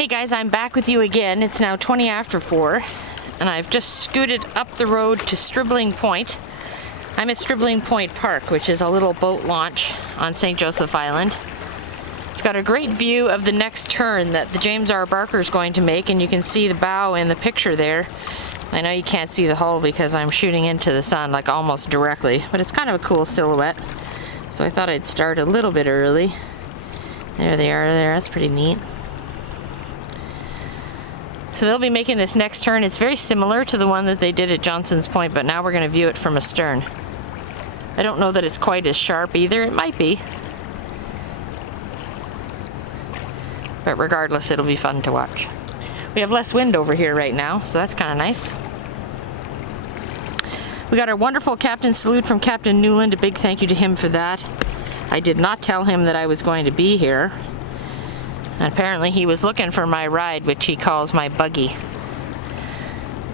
Hey guys, I'm back with you again. It's now 20 after 4 and I've just scooted up the road to Stribling Point. I'm at Stribling Point Park, which is a little boat launch on St. Joseph Island. It's got a great view of the next turn that the James R. Barker is going to make, and you can see the bow in the picture there. I know you can't see the hull because I'm shooting into the sun, like almost directly, but it's kind of a cool silhouette. So I thought I'd start a little bit early. There they are there, that's pretty neat. So they'll be making this next turn. It's very similar to the one that they did at Johnson's Point, but now we're going to view it from astern. I don't know that it's quite as sharp either. It might be. But regardless, it'll be fun to watch. We have less wind over here right now, so that's kind of nice. We got our wonderful captain salute from Captain Newland. A big thank you to him for that. I did not tell him that I was going to be here. And apparently he was looking for my ride, which he calls my buggy.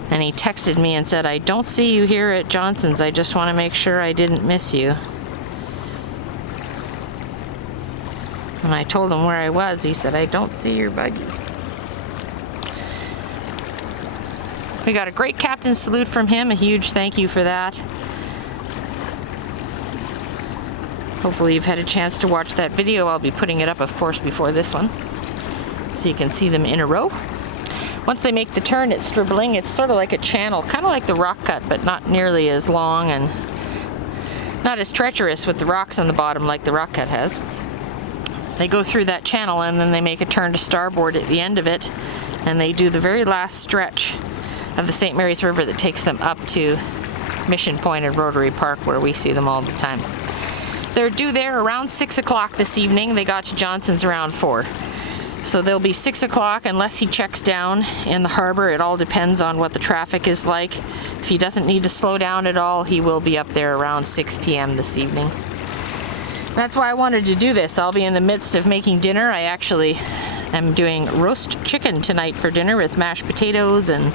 And he texted me and said, "I don't see you here at Johnson's. I just want to make sure I didn't miss you." When I told him where I was, he said, "I don't see your buggy." We got a great captain salute from him. A huge thank you for that. Hopefully you've had a chance to watch that video. I'll be putting it up, of course, before this one, so you can see them in a row. Once they make the turn at Stribling, it's sort of like a channel, kind of like the rock cut, but not nearly as long and not as treacherous with the rocks on the bottom like the rock cut has. They go through that channel and then they make a turn to starboard at the end of it, and they do the very last stretch of the St. Mary's River that takes them up to Mission Point and Rotary Park, where we see them all the time. They're due there around 6 o'clock this evening. They got to Johnson's around 4. So they'll be 6 o'clock unless he checks down in the harbor. It all depends on what the traffic is like. If he doesn't need to slow down at all, he will be up there around 6 p.m. this evening. That's why I wanted to do this. I'll be in the midst of making dinner. I actually am doing roast chicken tonight for dinner with mashed potatoes and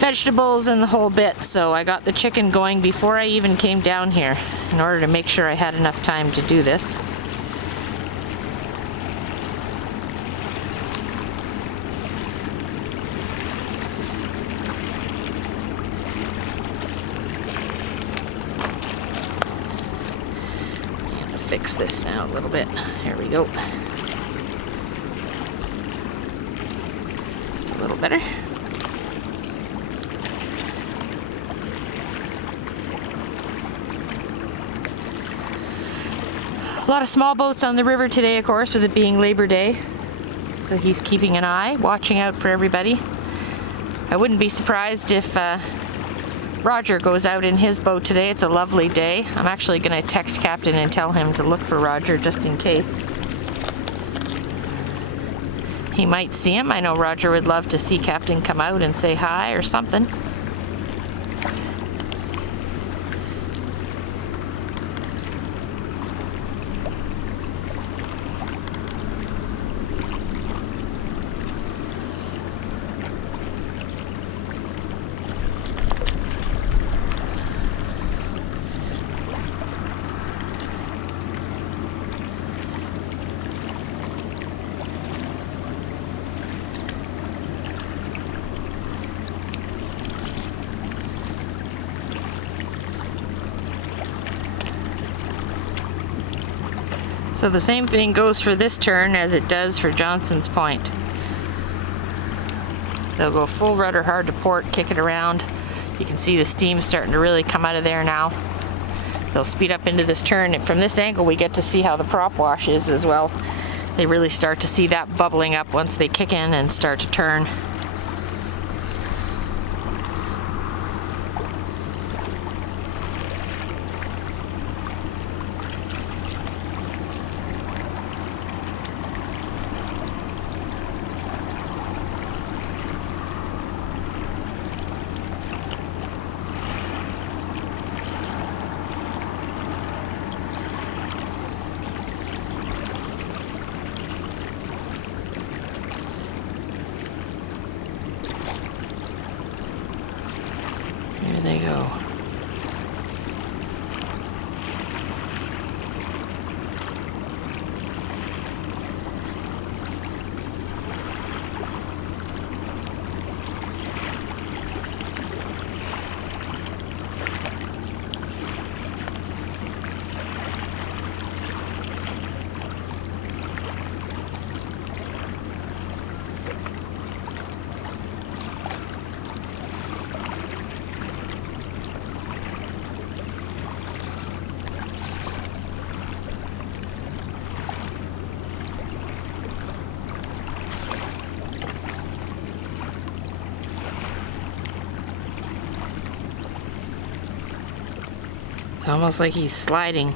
vegetables and the whole bit. So I got the chicken going before I even came down here in order to make sure I had enough time to do this. Fix this now a little bit. There we go. It's a little better. A lot of small boats on the river today, of course, with it being Labor Day. So he's keeping an eye, watching out for everybody. I wouldn't be surprised if Roger goes out in his boat today. It's a lovely day. I'm actually going to text Captain and tell him to look for Roger just in case. He might see him. I know Roger would love to see Captain come out and say hi or something. So the same thing goes for this turn as it does for Johnson's Point. They'll go full rudder hard to port, kick it around. You can see the steam starting to really come out of there now. They'll speed up into this turn, and from this angle we get to see how the prop wash is as well. They really start to see that bubbling up once they kick in and start to turn. There they go. It's almost like he's sliding.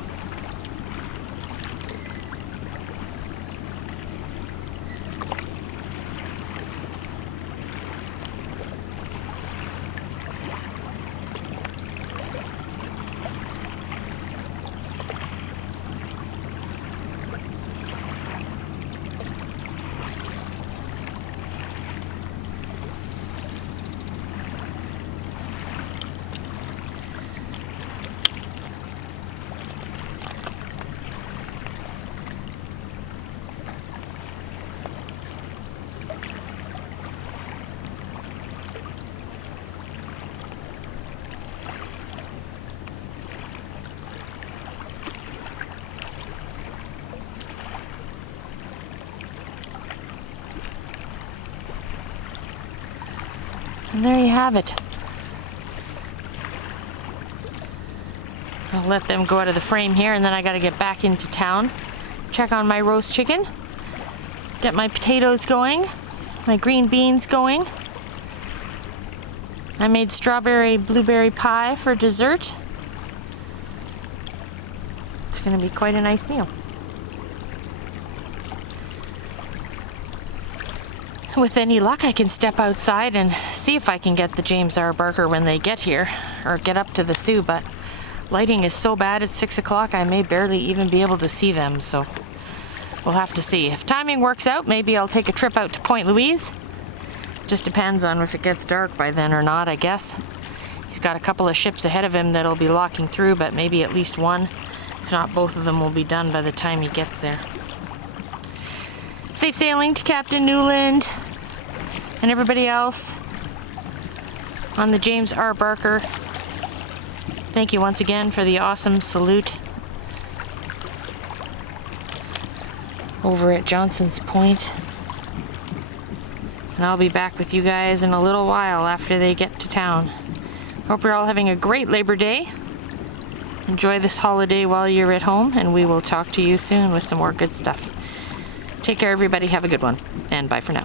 And there you have it. I'll let them go out of the frame here, and then I gotta get back into town, check on my roast chicken, get my potatoes going, my green beans going. I made strawberry blueberry pie for dessert. It's gonna be quite a nice meal. With any luck, I can step outside and see if I can get the James R. Barker when they get here, or get up to the Sioux, but lighting is so bad at 6 o'clock I may barely even be able to see them, so we'll have to see. If timing works out, maybe I'll take a trip out to Point Louise. Just depends on if it gets dark by then or not, I guess. He's got a couple of ships ahead of him that'll be locking through, but maybe at least one. If not, both of them will be done by the time he gets there. Safe sailing to Captain Newland and everybody else on the James R. Barker. Thank you once again for the awesome salute over at Johnson's Point. And I'll be back with you guys in a little while after they get to town. Hope you're all having a great Labor Day. Enjoy this holiday while you're at home, and we will talk to you soon with some more good stuff. Take care, everybody. Have a good one, and bye for now.